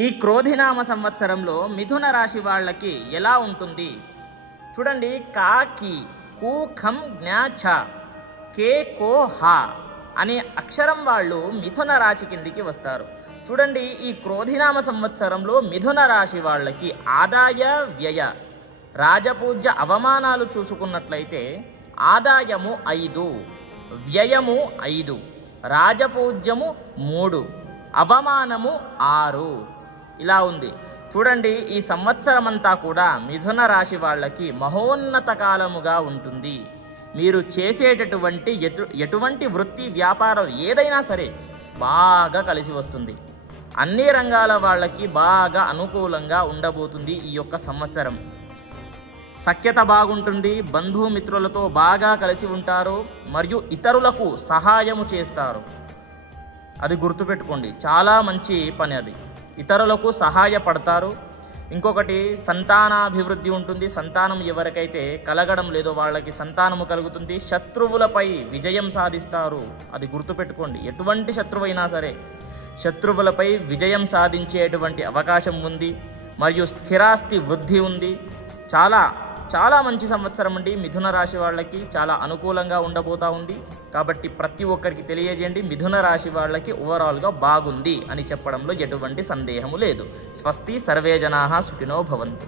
ఈ క్రోధినామ సంవత్సరంలో మిథున రాశి వాళ్ళకి ఎలా ఉంటుంది చూడండి. కాకి కు ఖం జ్ఞా ఛ కే కో హా అనే అక్షరం వాళ్ళు మిథున రాశి కిందికి వస్తారు. చూడండి, ఈ క్రోధినామ సంవత్సరంలో మిథున రాశి వాళ్ళకి ఆదాయ వ్యయ రాజపూజ్య అవమానాలు చూసుకున్నట్లయితే ఆదాయము 5, వ్యయము 5, రాజపూజ్యము 3, అవమానము 6 ఇలా ఉంది. చూడండి, ఈ సంవత్సరం అంతా కూడా మిథున రాశి వాళ్ళకి మహోన్నత కాలముగా ఉంటుంది. మీరు చేసేటటువంటి ఎటువంటి వృత్తి వ్యాపారం ఏదైనా సరే బాగా కలిసి వస్తుంది. అన్ని రంగాల వాళ్ళకి బాగా అనుకూలంగా ఉండబోతుంది ఈ యొక్క సంవత్సరం. సఖ్యత బాగుంటుంది, బంధుమిత్రులతో బాగా కలిసి ఉంటారు, మరియు ఇతరులకు సహాయము చేస్తారు. అది గుర్తుపెట్టుకోండి, చాలా మంచి పని అది. ఇతరులకు సహాయపడతారు. ఇంకొకటి, సంతానాభివృద్ధి ఉంటుంది. సంతానం ఎవరికైతే కలగడం లేదో వాళ్ళకి సంతానము కలుగుతుంది. శత్రువులపై విజయం సాధిస్తారు. అది గుర్తుపెట్టుకోండి, ఎటువంటి శత్రువైనా సరే శత్రువులపై విజయం సాధించేటువంటి అవకాశం ఉంది. మరియు స్థిరాస్తి వృద్ధి ఉంది. చాలా చాలా మంచి సంవత్సరం అండి. మిథున రాశి వాళ్ళకి చాలా అనుకూలంగా ఉండబోతా ఉంది. కాబట్టి ప్రతి ఒక్కరికి తెలియజేయండి, మిథున రాశి వాళ్ళకి ఓవరాల్గా బాగుంది అని చెప్పడంలో ఎటువంటి సందేహము లేదు. స్వస్తి, సర్వే జనాః సుఖినో భవంతు.